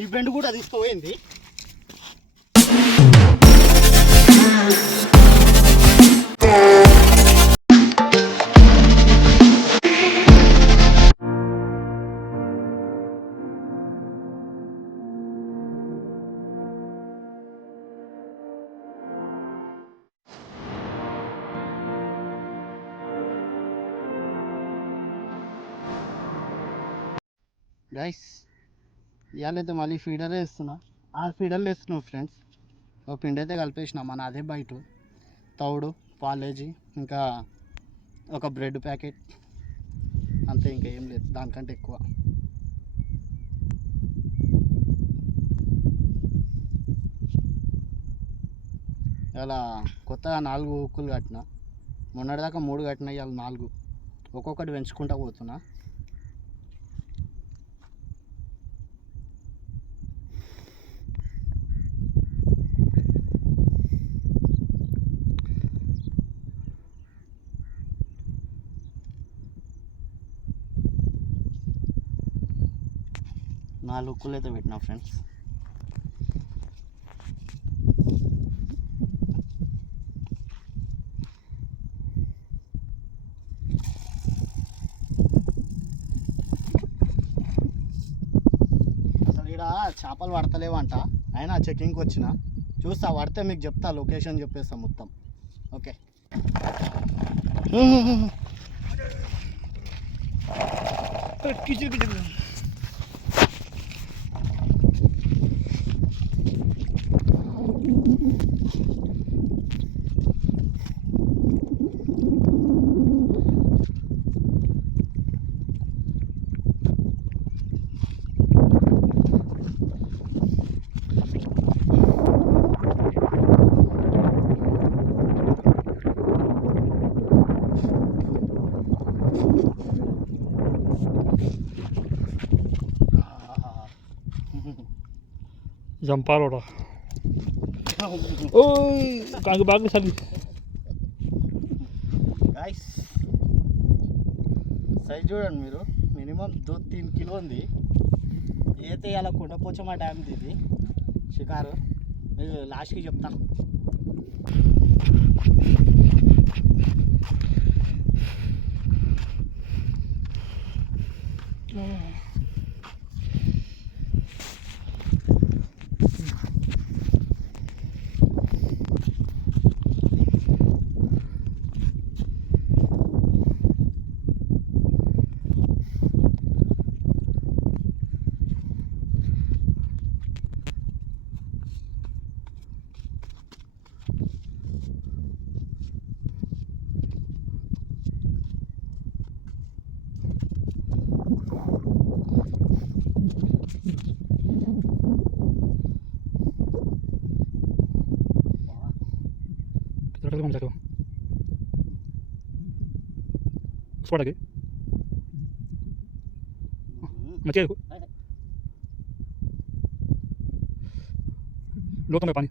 ఈ బెండ్ కూడా తీసుకుపోయింది. గైస్ ఇవాళైతే మళ్ళీ ఫీడరే వేస్తున్నా. 6 ఫీడర్లు వేస్తున్నాం ఫ్రెండ్స్. ఒక పిండి అయితే కలిపేసిన మన అదే బయట తౌడు పాలేజీ ఇంకా ఒక బ్రెడ్ ప్యాకెట్ అంతే, ఇంకా ఏం లేదు దానికంటే ఎక్కువ. ఇలా కొత్తగా 4 హుక్కులు కట్టిన. మొన్నటిదాకా 3 కట్టిన, ఇవాళ 4. ఒక్కొక్కటి పెంచుకుంటా పోతున్నా. నా లుక్కులు అయితే పెట్టినా ఫ్రెండ్స్. అసలు ఇక్కడ చేపలు పడతలేవంట, అయినా చెకింగ్కి వచ్చిన. చూస్తా, పడితే మీకు చెప్తా, లొకేషన్ చెప్పేస్తా మొత్తం. ఓకే. జంపాలోడా కాంగి బాగా సరి గైస్ సైజ్ చూడండి మీరు, మినిమం 3 కిలో ఉంది. అయితే ఇలా కొండపోచమ్మ డ్యామ్ది ఇది షికారు. మీరు లాస్ట్కి చెప్తా. చూడకి మంచిగా लोग में पानी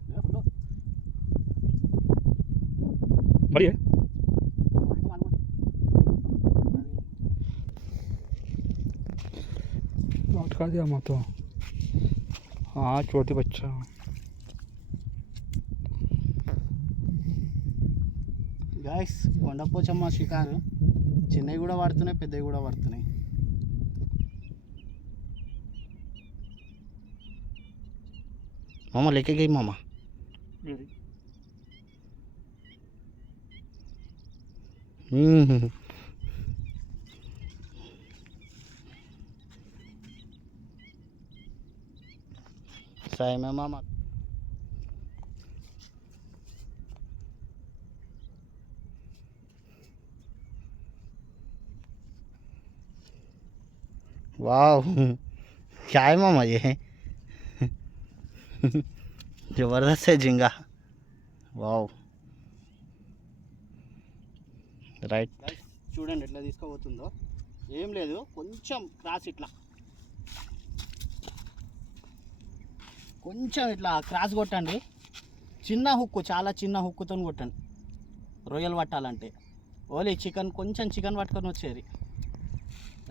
बढ़िया अटका दिया मैं तो। हाँ छोटी बच्चा गाइस కొండపోచమ్మ షికారు చిన్నవి కూడా పడుతున్నాయి, పెద్దవి కూడా పడుతున్నాయి. मामा लेके गई मामा। सही में मामा। वाह क्या है मामा ये जबरदस्त है झिंगा। वाव రైట్ చూడండి ఎట్లా తీసుకోబోతుందో. ఏం లేదు, కొంచెం క్రాస్ ఇట్లా కొంచెం ఇట్లా క్రాస్ కొట్టండి. చిన్న హుక్కు, చాలా చిన్న హుక్కుతో కొట్టండి. రొయ్యలు పట్టాలంటే ఓన్లీ చికెన్, కొంచెం చికెన్ పట్టుకొని వచ్చేది.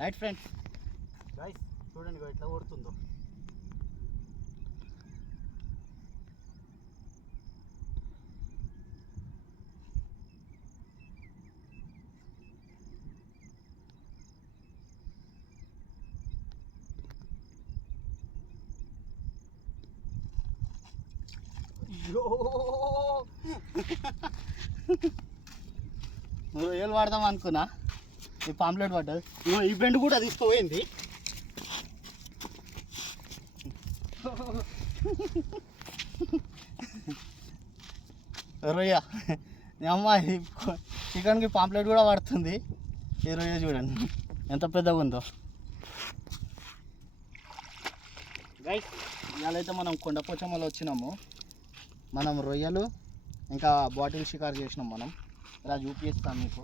రైట్ ఫ్రెండ్స్, గైస్ చూడండి ఇగో ఎట్లా కొడుతుందో. అయ్యో రొయ్యలు వాడదాం అనుకున్నా, ఈ పాంప్లెట్ పడ్డది. ఇగో ఈ బెండ్ కూడా తీసుకుపోయింది. రొయ్య అమ్మ, ఈ చికెన్కి పాంప్లెట్ కూడా పడుతుంది. ఈ రొయ్య చూడండి ఎంత పెద్దగా ఉందో. గైస్ ఇవాళ అయితే మనం కొండపోచమ్మలో వచ్చినాము. మనం రొయ్యలు ఇంకా బాటిల్ షికారు చేసినాం. మనం ఇలా చూపిస్తాం మీకు.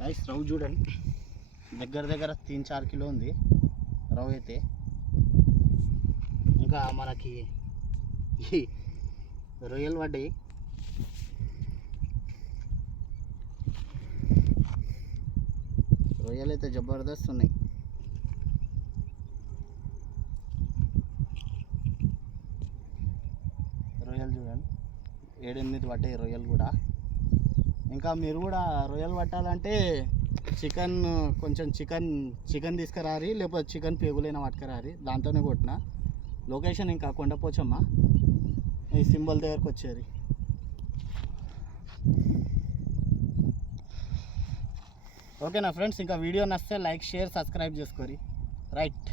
గైస్ రవ్వు చూడండి, దగ్గర దగ్గర 3-4 కిలో ఉంది రవ్వు అయితే. ఇంకా మనకి ఈ రొయ్యలు పడ్డాయి. రొయ్యలు అయితే జబర్దస్త్ ఉన్నాయి. రొయ్యలు చూడండి 7-8 పడ్డాయి రొయ్యలు కూడా. ఇంకా మీరు కూడా రొయ్యలు పట్టాలంటే కొంచెం చికెన్ తీసుకురారి, లేకపోతే చికెన్ పేగులైనా పట్టుకురారి, దాంతోనే కొట్టిన. లొకేషన్ ఇంకా కొండపోచమ్మ, ఈ సింబల్ దగ్గరకు వచ్చేది. ఓకేనా ఫ్రెండ్స్, ఇంకా వీడియో నచ్చితే లైక్, షేర్, సబ్స్క్రైబ్ చేసుకోరి. రైట్.